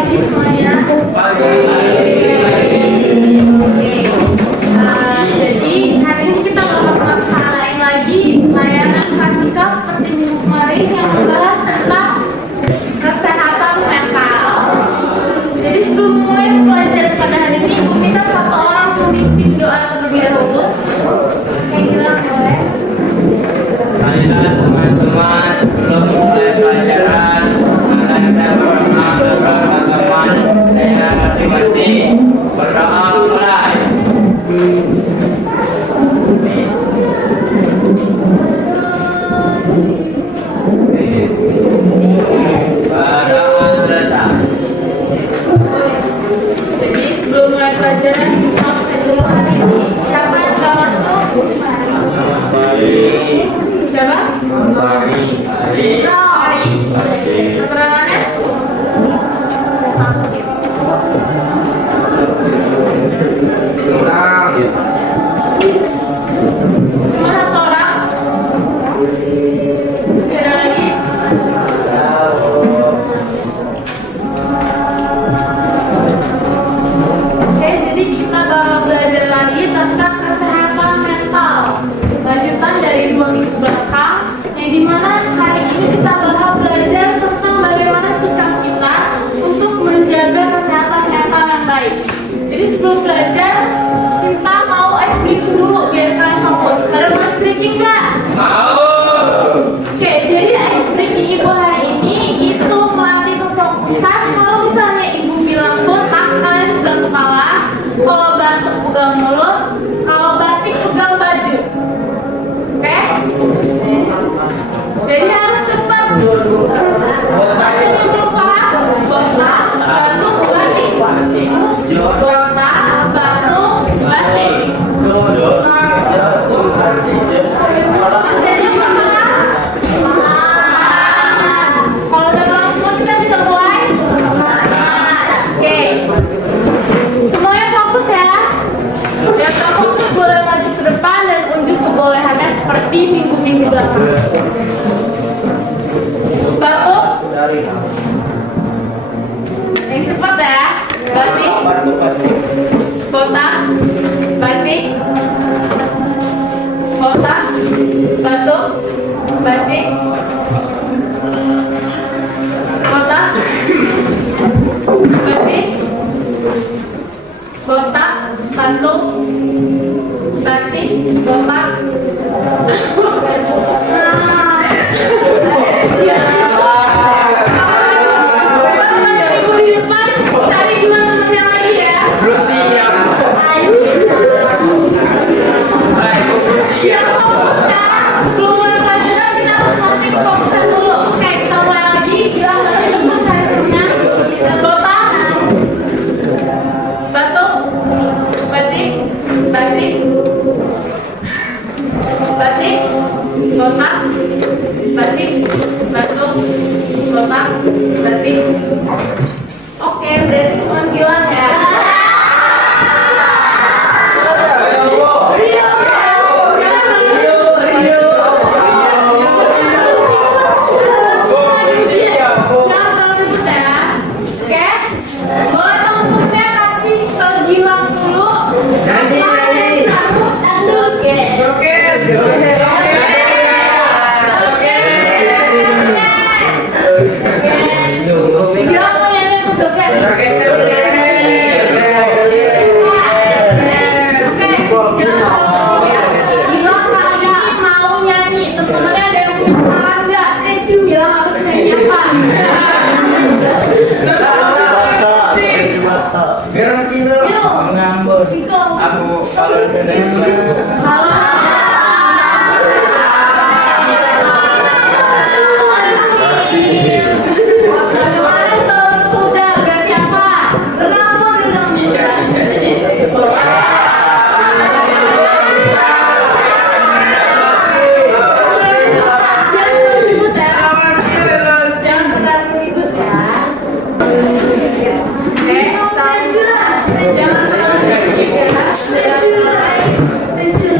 pagi semuanya. Pagi. Jadi hari ini kita bakal melaksanain lagi layanan klasikal seperti minggu kemarin yang membahas tentang kesehatan mental. Jadi sebelum mulai pelajaran pada hari ini, Ibu minta satu orang memimpin doa terlebih dahulu. Kayak bilang boleh. Baiklah teman-teman, sebelum mulai pelajaran, kita berdoa teman-teman dengan masing-masing. Berdoa mulai. Berdoa selesai. Jadi sebelum mulai pelajaran, kita absen dulu hari ini. Siapa yang nggak masuk? Siapa? Hari. Keterangannya? Cuma satu orang? Masih ada lagi? Oke, jadi kita bakal belajar lagi tentang kesehatan mental. Lanjutan dari 2 minggu belakang, yang dimana hari ini kita bakal belajar tentang bagaimana sikap kita untuk menjaga kesehatan mental yang baik. Jadi sebelum belajar, kita mau ice breaking dulu biar kalian fokus. Kalian mau ice breaking nggak? Oke, jadi ice breaking ibu hari ini itu melatih kefokusan. Kalau misalnya ibu bilang botak, kalian pegang kepala. Kalau batuk pegang mulut. Kalau batik pegang baju. Oke? Jadi harus cepat. Hasilnya lupa. Botak, batuk, batik. Botak, batuk, batik. Hasilnya mana? Kalau udah kelar semua kita bisa mulai. Oke. Semuanya fokus ya. Yang tak fokus boleh maju ke depan dan unjuk kebolehannya seperti minggu-minggu belakang. Batuk. Yang cepat ya. Batik. Botak. Batik. Botak. Batuk. Batik. Botak. Batik. Botak. Batuk. Batik. Botak. Ibu di depan cari 2 teman yang lagi ya. Biar fokus kan. Sebelum mulai pelajaran kita harus melatih kefokusan dulu. Oke, kita mulai lagi. Bilang tadi teman cari temennya. Botak. Batuk. Batik. Batik. Batik. Botak. Batik. Batuk. Botak. Batik. Oke, berarti semua bilang ya. Aku kalau Jangan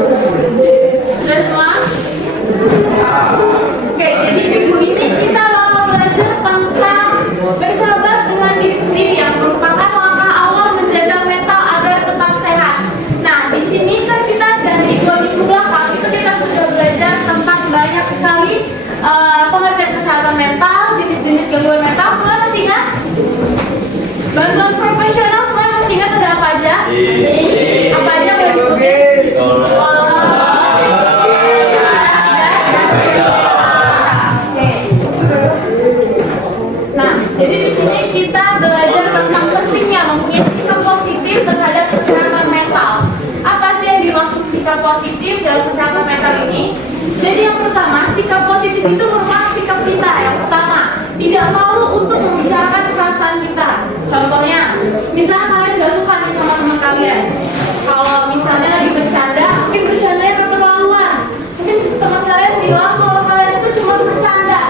Sudah semua? Oke, jadi minggu ini kita bakal belajar tentang bersahabat dengan diri sendiri yang merupakan langkah awal menjaga mental agar tetap sehat. Nah, di sini kan kita dari 2 minggu belakang itu kita sudah belajar tentang banyak sekali pengertian kesehatan mental, jenis-jenis gangguan mental. Semua masih ingat? Bantuan profesional semua masih ingat ada apa aja? Apa aja boleh disebutin? Nah, jadi di sini kita belajar tentang pentingnya mempunyai sikap positif terhadap kesehatan mental. Apa sih yang dimaksud sikap positif dalam kesehatan mental ini? Jadi yang pertama, sikap positif itu merupakan sikap kita. Yang pertama, tidak malu untuk membicarakan perasaan kita. Contohnya, misalnya kalian gak suka nih sama teman kalian. Kalau misalnya lagi bercanda, mungkin bercandanya keterlaluan. Mungkin teman kalian bilang kalau kalian itu cuma bercanda,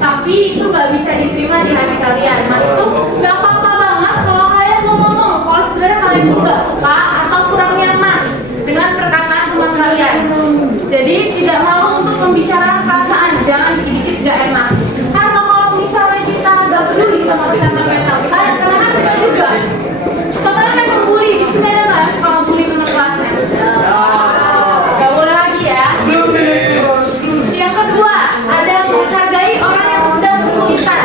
tapi itu gak bisa diterima di hati kalian. Nah itu gak apa-apa banget kalau kalian mau ngomong kalau sebenarnya kalian itu gak suka atau kurang nyaman dengan perkataan teman kalian. Jadi tidak malu untuk membicarakan perasaan, jangan dikit-dikit gak enak. Karena kalau misalnya kita gak peduli sama kesehatan mental kita, kadang-kadang kita juga. Contohnya kayak membuli, di sini ada nggak yang suka membuli teman kelasnya? Gak boleh lagi ya. Yang kedua, ada menghargai orang yang sedang kesulitan.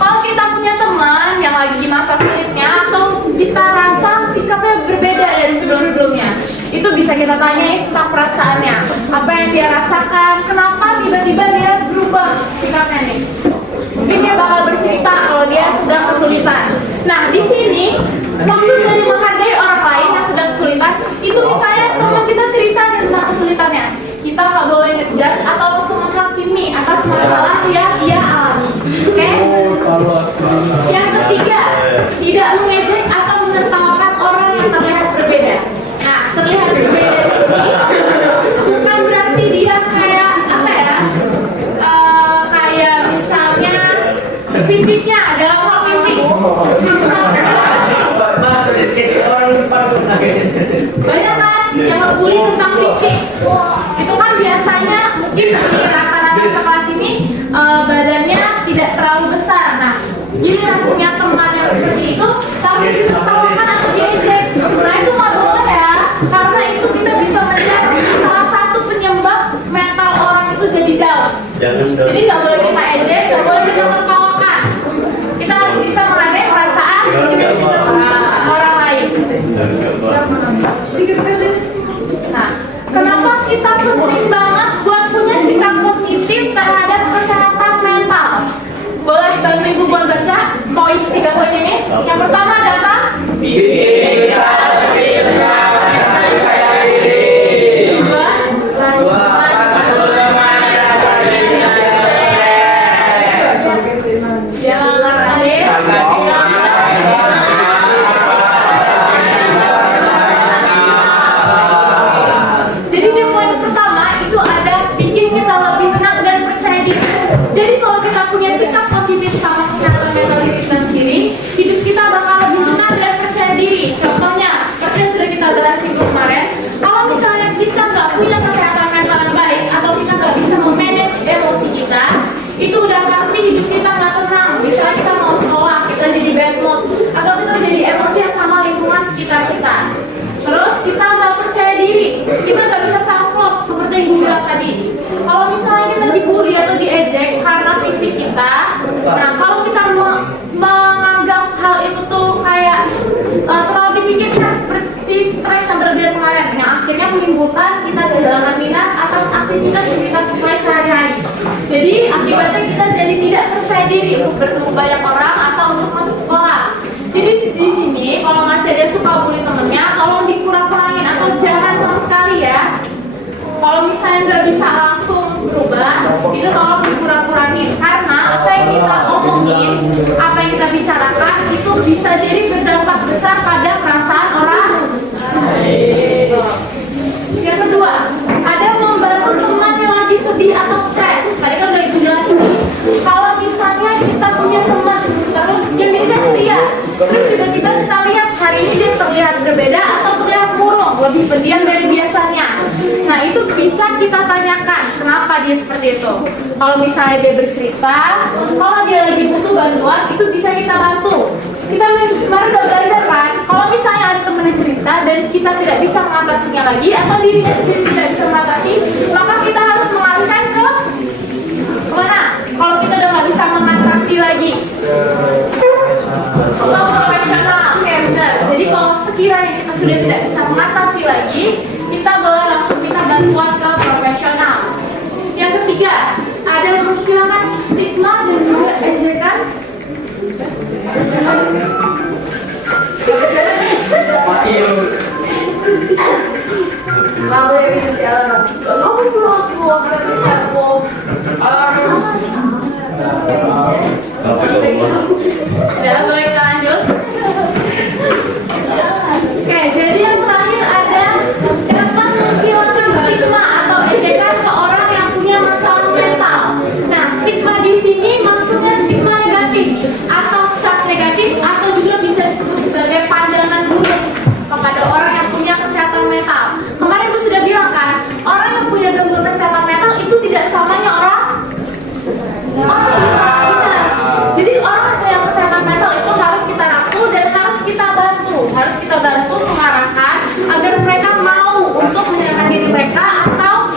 Kalau kita punya teman yang lagi di masa sulitnya atau kita rasa sikapnya berbeda dari sebelum-sebelumnya, itu bisa kita tanyain tentang perasaannya, apa yang dia rasakan, kenapa tiba-tiba dia berubah sikapnya nih. Mungkin dia bakal bercerita kalau dia sedang kesulitan. Nah, di sini maksud dari menghargai orang lain yang sedang kesulitan itu misalnya teman kita cerita tentang kesulitannya, kita nggak boleh ngejudge atau langsung menghakimi atas masalah yang ia alami. Oke? Yang ketiga, tidak mengejek atau menertawakan orang yang terlihat berbeda. Nah, terlihat berbeda di sini bukan berarti dia kayak apa ya? Kayak misalnya fisiknya, dalam hal fisik. Banyak kan yang ngebully tentang fisik. Itu kan biasanya mungkin di rata-rata sekelas ini badannya tidak terlalu besar. Nah, jika punya teman yang seperti itu tapi ditertawakan atau diejek, nah itu nggak boleh ya, karena itu kita bisa menjadi salah satu penyebab mental orang itu jadi down. Jadi nggak boleh kita ejek, nggak boleh kita tertawakan. Kita harus bisa menghargai perasaan orang lain. Nah, kenapa kita penting banget buat punya sikap positif terhadap kesehatan mental? Boleh bantu ibu buat baca poin 3 poin ini. Yang pertama ada apa? Jadi di poin pertama itu ada bikin kita lebih tenang dan percaya diri. Jadi kalau kita punya sikap positif sama kesehatan mental diri kita sendiri, hidup kita bakal lebih tenang dan percaya diri. Contohnya, seperti yang sudah kita bahas minggu kemarin, kalau misalnya kita nggak punya kesehatan mental yang baik atau kita nggak bisa memanage emosi kita, itu udah pasti hidup kita nggak tenang. Misalnya kita mau sekolah, kita jadi bad mood, atau kita jadi emosi yang sama lingkungan sekitar kita. Terus kita nggak percaya diri, kita nggak bisa self love seperti yang gue bilang tadi. Kalau misalnya kita dibully atau diejek karena fisik kita, nah kalau kita menganggap hal itu tuh kayak terlalu dipikirkan seperti stres yang berlebihan kemarin, yang akhirnya menimbulkan kita kehilangan minat atas aktivitas yang kita sukai sehari-hari. Jadi akibatnya kita jadi tidak percaya diri untuk bertemu banyak orang atau untuk masuk sekolah. Jadi di sini kalau masih ada suka bully temennya, tolong dikurang-kurangin atau jangan sama sekali ya. Kalau misalnya nggak bisa langsung berubah, itu tolong dikurang-kurangin. Karena apa yang kita omongin, apa yang kita bicarakan, itu bisa jadi berdampak besar pada perasaan orang. Yang kedua, ada membantu teman yang lagi sedih atau stres. Tadi kan udah ibu jelasin nih. Kalau misalnya kita punya teman, terus jenisnya ceria, terus tiba-tiba kita lihat hari ini dia terlihat berbeda atau terlihat murung, lebih pendiam dari biasanya. Kalau misalnya dia bercerita, kalau dia lagi butuh bantuan, itu bisa kita bantu. Kita kemarin udah belajar kan, kalau misalnya ada temennya cerita dan kita tidak bisa mengatasinya lagi, atau dirinya sendiri tidak bisa mengatasi, maka kita harus mengalihkan ke mana? Kalau kita udah nggak bisa mengatasi lagi, ke profesional. Oke, benar. Jadi kalau sekiranya kita sudah tidak bisa mengatasi lagi, kita boleh langsung minta bantuan ke profesional. Yang ketiga, ada menghilangkan stigma dan juga ejekan. Ya, boleh kita lanjut. Oke, jadi yang terakhir ada dapat menghilangkan stigma atau ejekan ke orang yang punya masalah mental. Nah, stigma di sini maksudnya stigma negatif atau cap negatif, atau juga bisa disebut sebagai pandangan buruk kepada orang yang punya kesehatan mental. Kemarin aku sudah bilang kan, orang yang punya gangguan kesehatan mental itu tidak samanya orang gila. Benar. Jadi orang yang punya kesehatan mental itu harus kita rangkul dan harus kita bantu mengarahkan agar mereka mau untuk menyerahkan diri mereka atau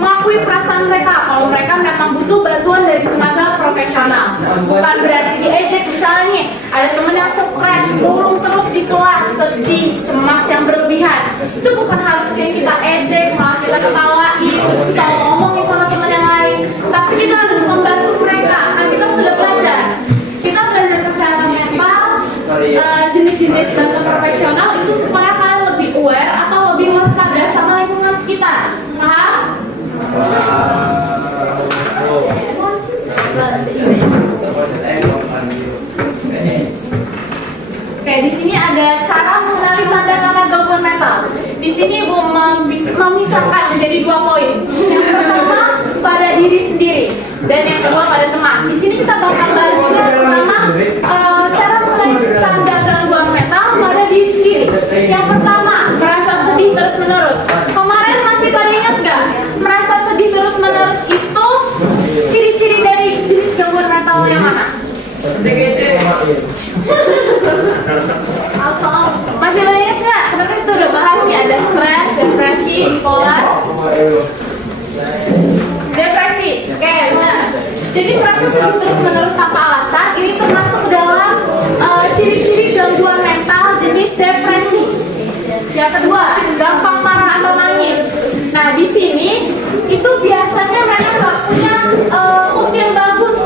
mengakui perasaan mereka kalau mereka memang butuh bantuan dari tenaga profesional. Bukan berarti diejek. Misalnya nih, ada temen yang stres, murung terus di kelas, sedih, cemas yang berlebihan, itu bukan harusnya kita ejek, malah kita ketawain, kita ngomongin sama teman yang lain, tapi kita harus membantu mereka. Kan kita sudah belajar kesehatan mental, jenis-jenis bantuan profesional itu supaya kalian lebih aware atau lebih waspada sama lingkungan sekitar. Paham? Oke, di sini ada cara mengenali tanda-tanda gangguan mental. Di sini Ibu memisahkan menjadi 2 poin. Yang pertama pada diri sendiri dan yang kedua pada teman. Di sini kita bakal bahas juga pertama cara mengenali tanda gangguan mental pada diri sendiri. Yang pertama, merasa sedih terus-menerus. Kemarin masih pada ingat nggak? Merasa sedih terus-menerus itu ciri-ciri dari jenis gangguan mental yang mana? Masih pada ingat nggak? Kemarin kita udah bahas nih, ada stres, depresi, bipolar, depresi. Oke, benar. Jadi merasa sedih terus-menerus tanpa alasan ini termasuk dalam ciri-ciri gangguan mental jenis depresi. Yang kedua, gampang marah atau nangis. Nah, di sini itu biasanya mereka nggak punya mood yang bagus,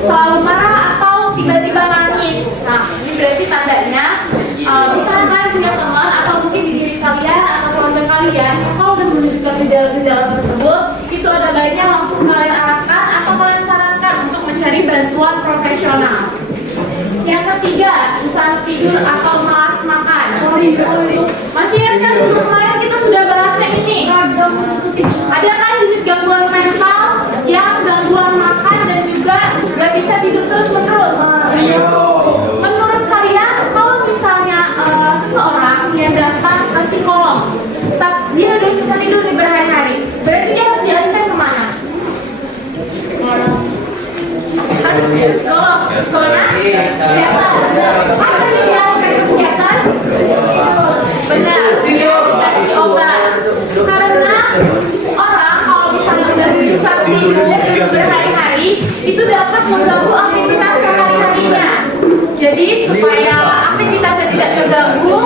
selalu marah atau tiba-tiba nangis. Nah, ini berarti tandanya misalnya kalian punya teman atau mungkin di diri kalian atau keluarga kalian, kalau udah menunjukkan gejala-gejala tersebut, itu ada baiknya langsung kalian arahkan atau kalian sarankan untuk mencari bantuan profesional. Yang ketiga, susah tidur atau malas makan. Masih ingat kan kemarin kita sudah bahas yang ini? Ada kan jenis gangguan mental yang gangguan makan dan juga gak bisa tidur terus-menerus. Menurut kalian, kalau misalnya seseorang yang datang ke psikolog, dia udah susah tidur nih berhari-hari, berarti dia harus dialihkan kemana? Psikolog, kemana? Psikiater. Apa yang dialihkan ke psikiater? Benar, dikasih obat. Karena orang kalau misalnya udah susah tidur berhari-hari, itu dapat mengganggu aktivitas sehari-harinya. Jadi supaya aktivitasnya tidak terganggu,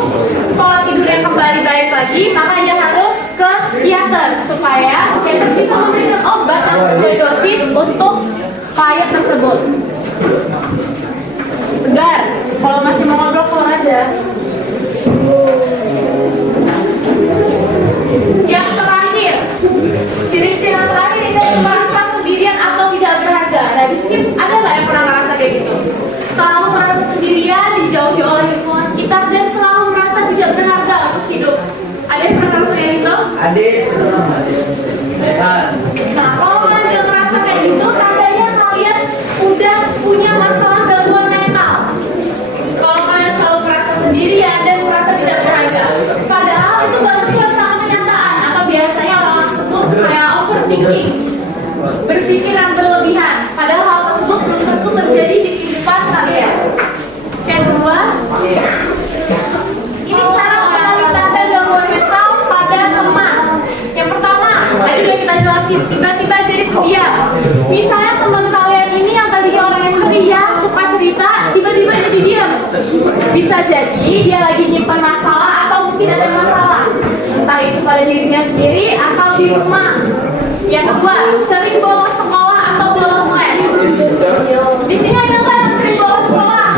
pola tidurnya kembali baik lagi, makanya harus ke psikiater supaya psikiater bisa memberikan obat yang sesuai dosis untuk klien tersebut. Tegar, kalau masih mau ngobrol keluar aja. Yang terakhir, ciri-ciri yang terakhir ini merasa sendirian atau tidak berharga. Nah, di sini ada nggak yang pernah merasa kayak gitu? Selalu merasa sendirian, dijauhi oleh lingkungan sekitar, dan selalu merasa tidak berharga untuk hidup. Ada yang pernah merasa kayak gitu? Ada. Nah, kalau kalian tidak merasa kayak gitu, tandanya kalian udah punya masalah gangguan mental. Kalau kalian selalu merasa sendirian dan merasa tidak berharga, padahal itu gak sesuai sama kenyataan, atau biasanya orang sebut kayak overthinking. Misalnya teman kalian ini yang tadinya orang yang ceria, suka cerita, tiba-tiba jadi diam. Bisa jadi dia lagi nyimpan masalah atau mungkin ada masalah, entah itu pada dirinya sendiri atau di rumah. Yang kedua, sering bolos sekolah atau bolos les. Di sini ada nggak yang sering bolos sekolah?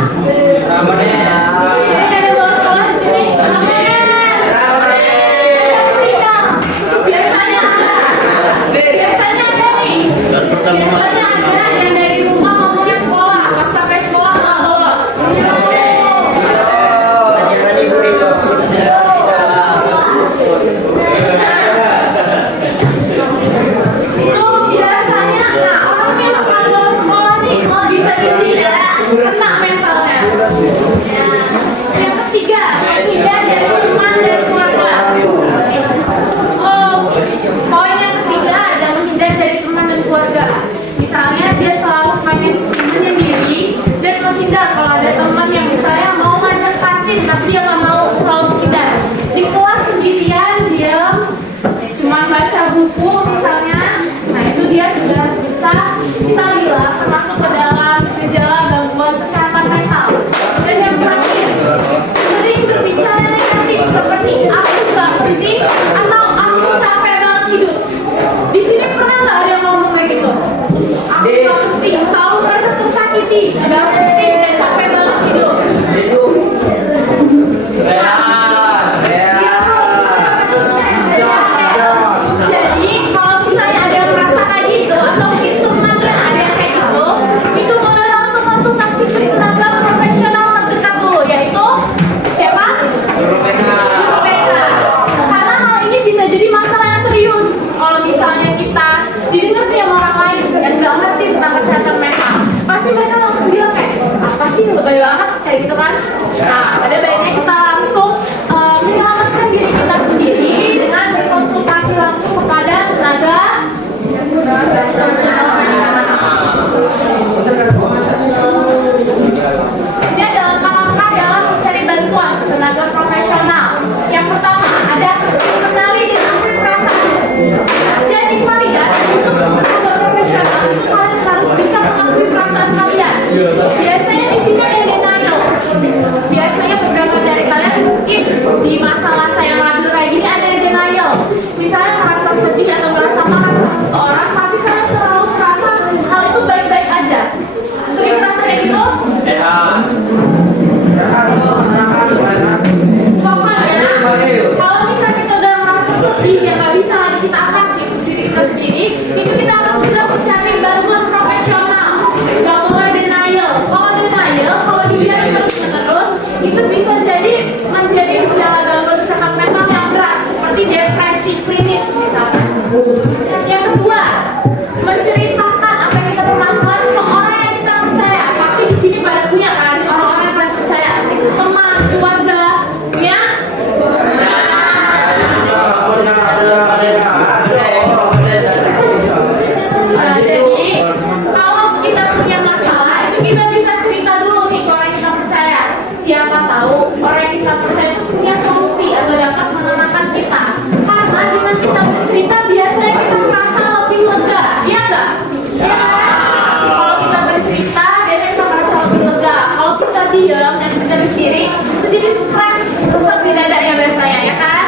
Namanya Ini ada bolos sekolah di sini? Biasanya ada nih. Biasanya ada yang dari rumah ngomongnya sekolah, pas sampai sekolah nggak bolos. Itu biasanya, nah orang yang suka bolos sekolah nih, bisa jadi kena mentalnya. Yang ketiga, menghindar dari teman dan keluarga. Poin yang ketiga ada menghindar dari teman dan keluarga. Misalnya dia selalu pengen sendiri dan menghindar kalau ada teman yang misalnya mau ngajak kantin tapi dia nggak mau, selalu menghindar. Di kelas sendirian dia cuma baca buku misalnya, nah itu dia sudah bisa kita bilang termasuk ke dalam gejala gangguan kesehatan mental. Dan yang terakhir, sering berbicara negatif seperti aku gak penting atau aku capek banget hidup. Di sini pernah nggak ada yang ngomong kayak gitu? Aku gak penting, selalu merasa tersakiti, gak penting dan capek banget hidup. Jadi kalau misalnya ada yang merasa kayak gitu atau mungkin teman-teman ada yang kayak gitu, itu boleh langsung konsultasi ke tenaga profesional terdekat dulu, yaitu siapa? Guru BK. Karena hal ini bisa jadi masalah yang serius kalau misalnya kita jadi ngerti sama orang lain dan nggak ngerti tentang kesehatan mental. Pasti mereka langsung bilang kayak, apa sih lebay banget kayak gitu kan? Nah, ada baiknya kita langsung menyelamatkan diri kita sendiri dengan berkonsultasi langsung kepada tenaga profesional. Ini ada langkah-langkah dalam mencari bantuan ke tenaga profesional. Yang pertama ada mengenali dan akui perasaan. Nah, jadi kalian untuk tenaga profesional itu kalian harus bisa mengakui perasaan kalian. Biasanya di sini ada denial. Biasanya beberapa dari kalian mungkin di masalah saya labil kayak gini ada denial. Misalnya merasa sedih atau merasa marah sama seseorang, tapi kalian selalu merasa hal itu baik-baik aja. Sering merasa kayak gitu? Pokoknya kalau misalnya kita udah merasa sedih yang nggak bisa lagi kita atasi diri kita sendiri, itu kita harus segera mencari bantuan profesional. Gak boleh denial. Kalau dibiarin terus, itu bisa jadi menjadi gejala gangguan kesehatan mental yang berat seperti depresi klinis misalnya. Yang kedua, menceritakan apa yang kita permasalahan ke orang yang kita percaya. Pasti di sini pada punya kan orang-orang yang paling percaya, teman, keluarga, ya. Nah, jadi kalau kita punya masalah itu kita bisa cerita dulu nih ke orang yang kita percaya. Siapa tahu orang yang kita percaya itu punya solusi atau dapat menenangkan kita. Karena dengan kita bercerita biasanya kita merasa lebih lega, iya nggak? Ya. Kalau kita bercerita biasanya kita merasa lebih lega. Kalau kita diam dan kita sendiri itu jadi stres, rusak di dadanya biasanya, ya kan?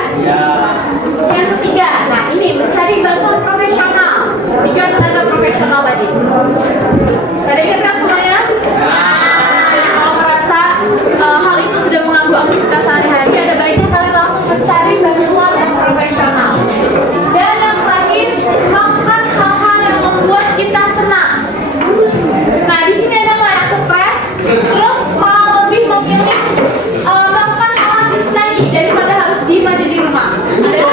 Yang ketiga, nah ini mencari bantuan profesional. 3 tenaga profesional tadi. Tadi kan semuanya? Jadi kalau merasa hal itu sudah mengganggu aktivitas sehari-hari, ada baiknya kalian langsung mencari bantuan yang profesional. Dan yang terakhir, melakukan hal-hal yang membuat kita senang. Nah di sini ada nggak yang stres? Terus malah lebih memilih melakukan hal yang disenangi daripada harus diem aja di rumah. Ada?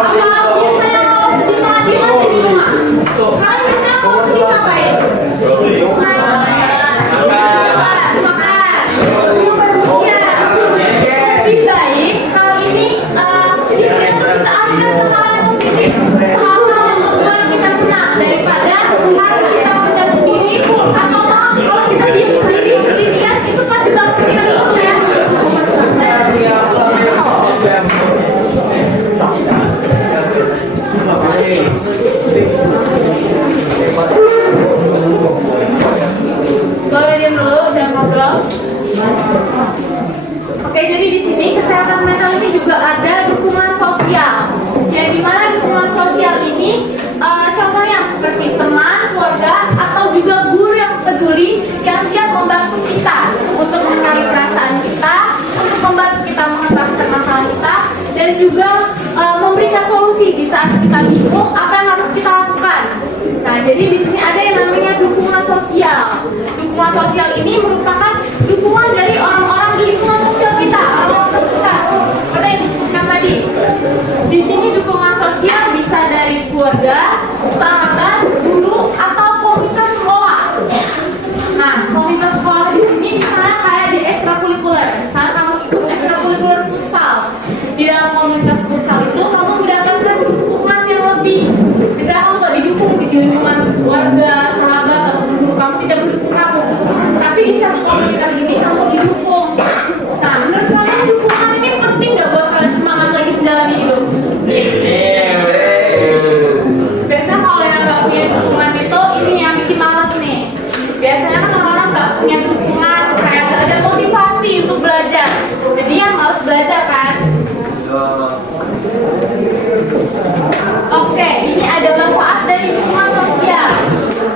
Apa biasanya kalau sedih malah diem aja di rumah? Kalian biasanya kalau sedih ngapain? Makan. Iya. Lebih baik kali ini sedikit itu kita alihkan ke hal yang positif, hal-hal yang membuat kita senang daripada harus kita sedang sendiri atau malah kalau kita diam sendirian itu pasti bakal pikiran terus ya. Oke, jadi di sini kesehatan mental ini juga ada dukungan sosial. Yang dimana dukungan sosial ini contohnya seperti teman, keluarga, atau juga guru yang peduli yang siap membantu kita untuk mengenali perasaan kita, untuk membantu kita mengentaskan masalah kita, dan juga memberikan solusi di saat kita bingung apa yang harus kita lakukan. Nah, jadi di sini ada yang namanya dukungan sosial. Dukungan sosial ini merupakan dukungan dari orang-orang di lingkungan sosial kita, orang-orang kita. Seperti yang disebutkan tadi. Di sini dukungan sosial bisa dari keluarga, sahabat, guru, atau komunitas sekolah. Nah, komunitas sekolah di sini misalnya kayak di ekstrakurikuler. Misalnya kamu ikut ekstrakurikuler futsal. Di dalam komunitas futsal itu kamu mendapatkan dukungan yang lebih. Misalnya kamu gak didukung di lingkungan keluarga, sahabat, atau guru kamu tidak mendukung kamu. Tapi di satu komunitas ini kamu didukung. Nah, menurut kalian dukungan ini penting gak buat kalian semangat lagi menjalani hidup? Biasanya kalau yang gak punya dukungan itu, ini yang bikin males nih. Biasanya kan orang-orang gak punya dukungan, kayak gak ada motivasi untuk belajar. Jadi yang males belajar kan? Oke, ini ada manfaat dari dukungan sosial.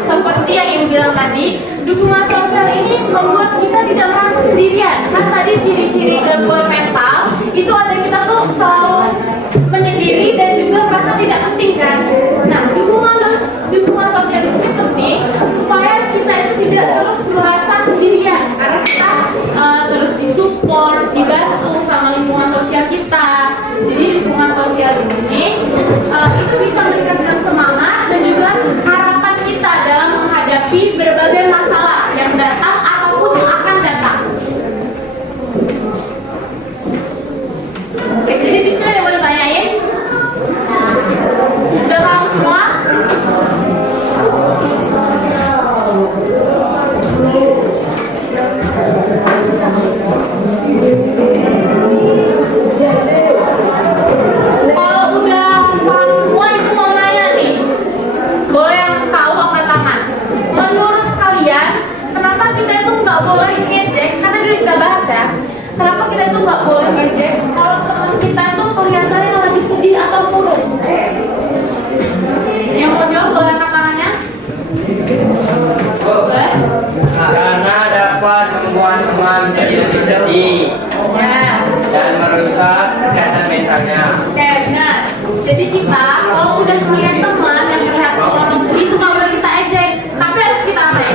Seperti yang Ibu bilang tadi, dukungan sosial ini membuat kita tidak merasa sendirian. Kan tadi ciri-ciri gangguan mental itu ada kita tuh selalu menyendiri dan juga merasa tidak penting kan. Nah, dukungan sosial di sini penting supaya kita itu tidak terus merasa sendirian, karena kita terus disupport, dibantu sama lingkungan sosial kita. Jadi dukungan sosial di sini itu bisa meningkatkan semangat dan juga harapan kita dalam menghadapi berbagai masalah yang datang ataupun yang akan datang. Oke, jadi di sini ada yang mau ditanyain? Udah paham semua? Kalau udah paham semua, Ibu mau nanya nih. Boleh yang tahu angkat tangan. Menurut kalian, kenapa kita itu nggak boleh ngejek? Karena dulu kita bahas ya. Kenapa kita itu nggak boleh ngejek kalau teman kita itu kelihatannya lagi sedih atau murung? Yang mau jawab boleh angkat tangannya? Boleh? Karena dapat membuat teman jadi lebih sedih Ya. dan merusak kesehatan mentalnya. Oke, benar. Jadi kita kalau udah melihat teman yang terlihat orang sedih itu nggak boleh kita ejek, tapi harus kita apa ya?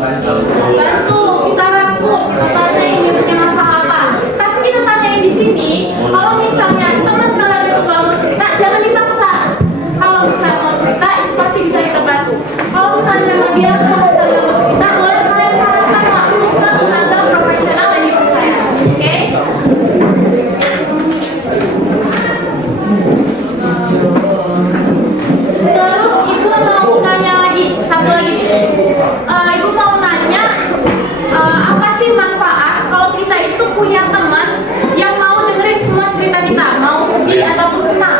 Bantu, kita rangkul, kita tanyain dia punya masalah apa. Tapi kita tanyain di sini, kalau misalnya teman kalian itu nggak mau cerita, jangan dipaksa. Kalau misalnya mau cerita, itu pasti bisa kita bantu. Kalau misalnya memang dia sama sekali nggak mau cerita, boleh kalian sarankan langsung ke tenaga profesional yang dipercaya. Oke? Terus Ibu mau nanya lagi, satu lagi nih. Ibu mau nanya apa sih manfaat kalau kita itu punya teman yang mau dengerin semua cerita kita, mau sedih ataupun senang?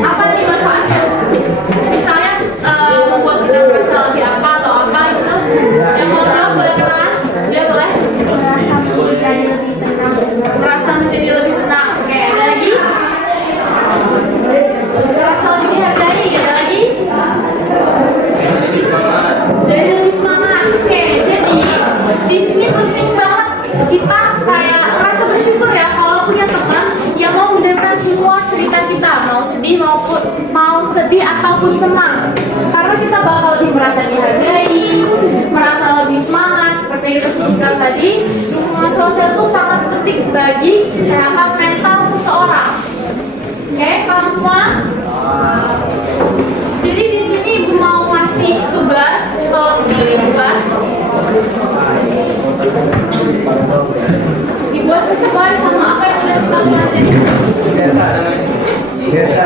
Apa nih manfaatnya? Misalnya membuat kita merasa lebih apa atau apa gitu. Yang mau jawab boleh kenalan? Ya boleh. Merasa menjadi lebih tenang. Oke, ada lagi? Merasa lebih dihargai, ada lagi? Jadi lebih semangat. Oke, jadi di sini penting banget kita kayak rasa bersyukur ya kalau punya teman yang mau mendengarkan semua cerita kita, mau sedih ataupun senang. Karena kita bakal lebih merasa dihargai, merasa lebih semangat. Seperti yang kita sebutkan tadi, dukungan sosial itu sangat penting bagi kesehatan mental seseorang. Oke, paham semua? Jadi di sini Ibu mau ngasih tugas, kalau pilih tugas dibuat sesuai sama apa yang udah kita pelajari. Biasa.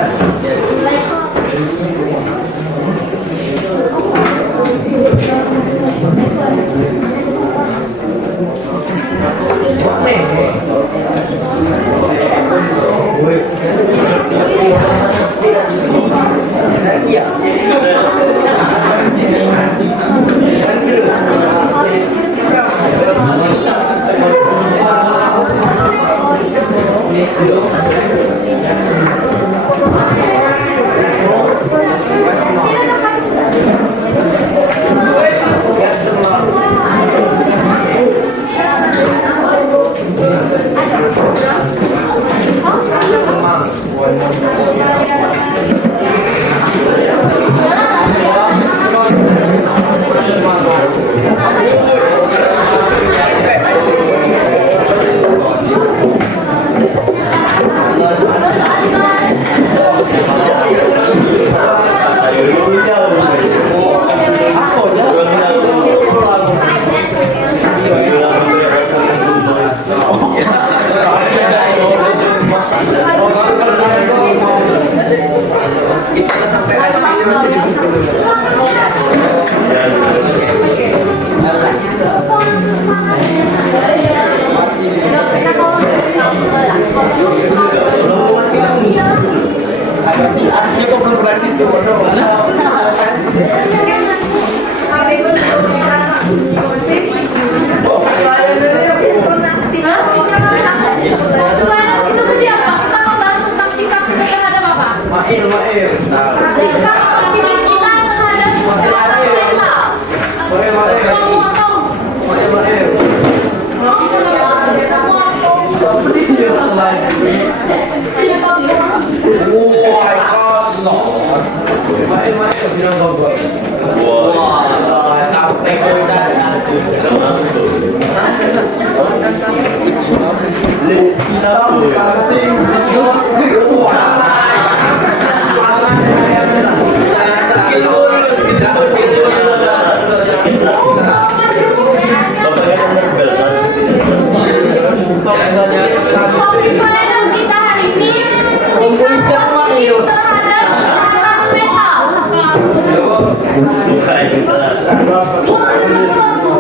Gua ada sebelah tuh.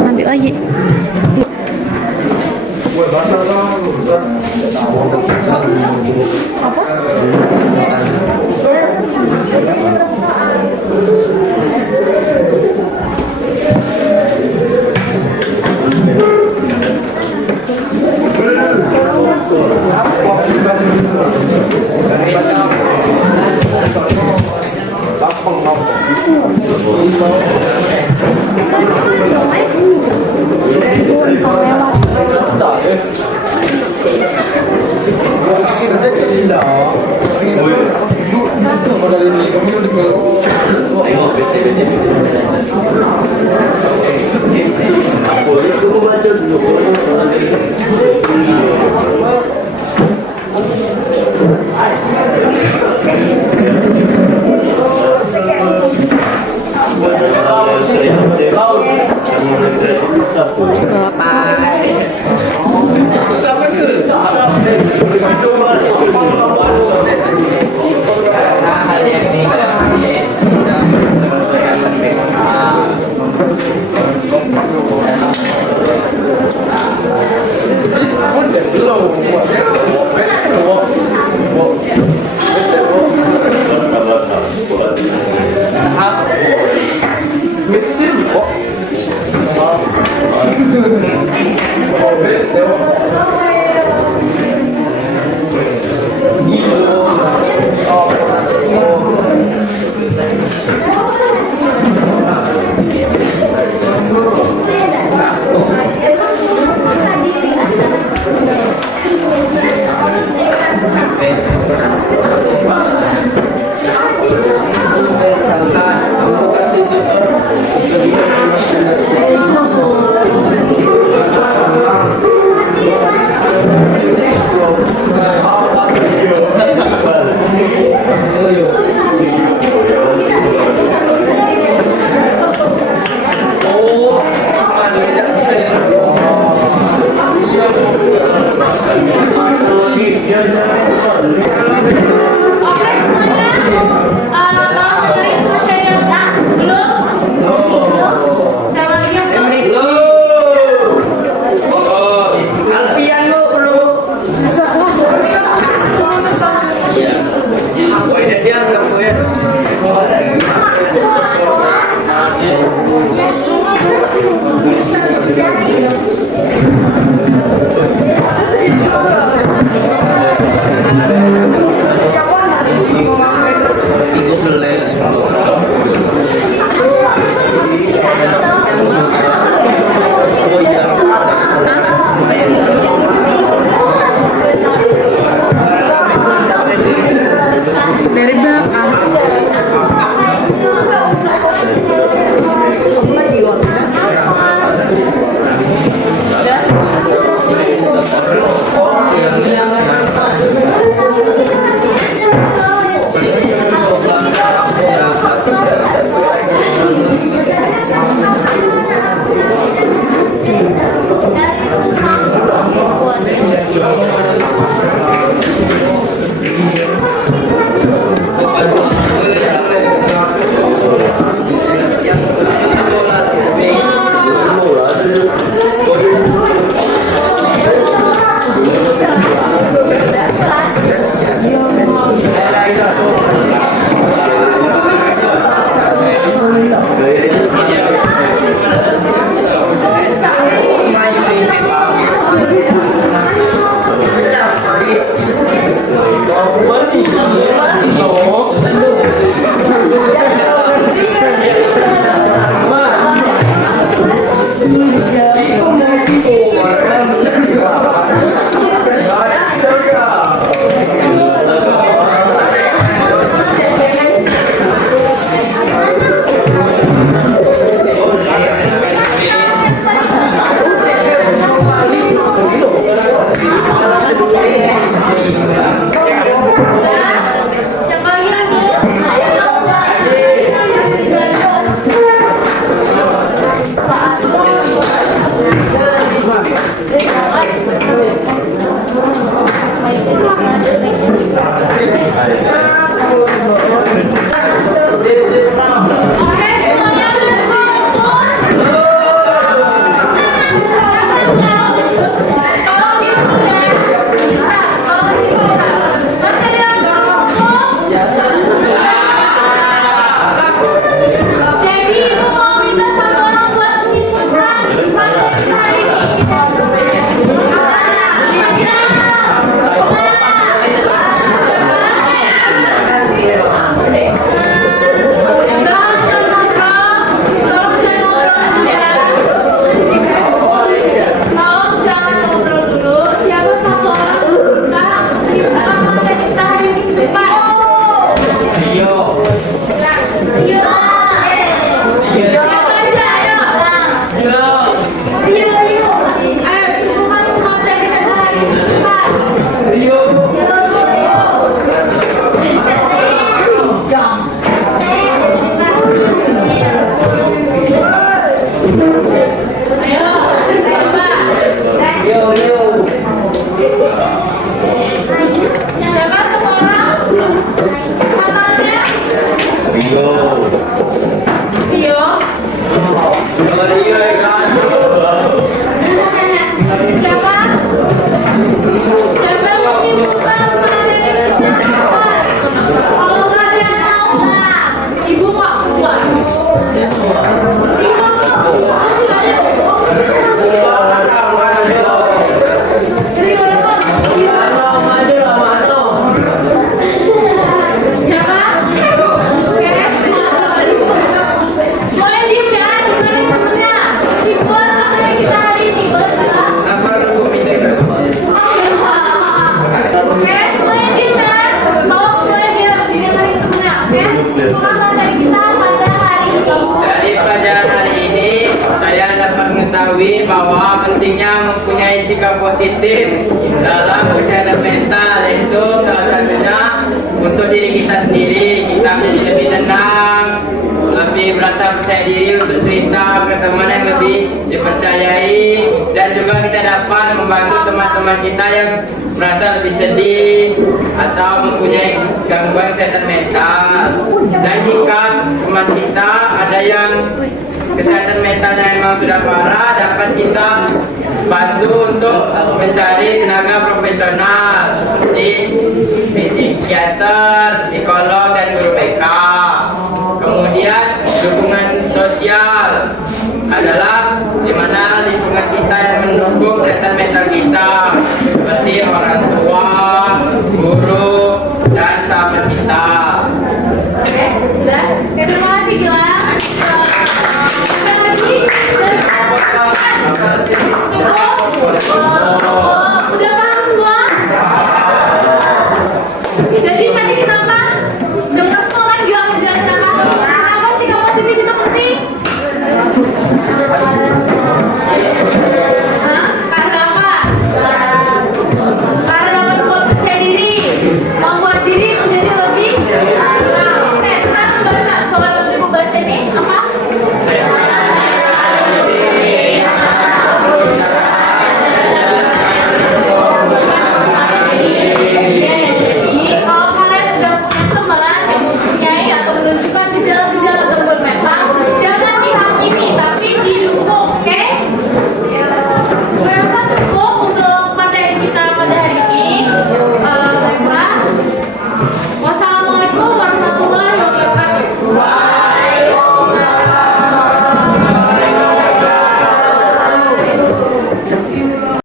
Nanti lagi. Yuk. Tio. Siapa? Siapa yang membuka materi kita? Kalau kalian tahu lah, ibu nggak kuat. Dari pelajaran hari ini, saya dapat mengetahui bahwa pentingnya mempunyai sikap positif dalam kesehatan mental, yaitu salah satunya untuk diri kita sendiri. Kita menjadi lebih tenang, lebih merasa percaya diri untuk cerita ke teman yang lebih dipercayai, dan juga kita dapat membantu teman-teman kita yang merasa lebih sedih atau mempunyai gangguan kesehatan mental. Dan jika teman kita ada yang kesehatan mentalnya memang sudah parah, dapat kita bantu untuk mencari tenaga profesional seperti psikiater, psikolog, dan guru BK. Kemudian dukungan sosial adalah di mana lingkungan kita yang mendukung kesehatan mental kita, seperti orang tua, guru, dan sahabat kita. Oke, sudah. Terima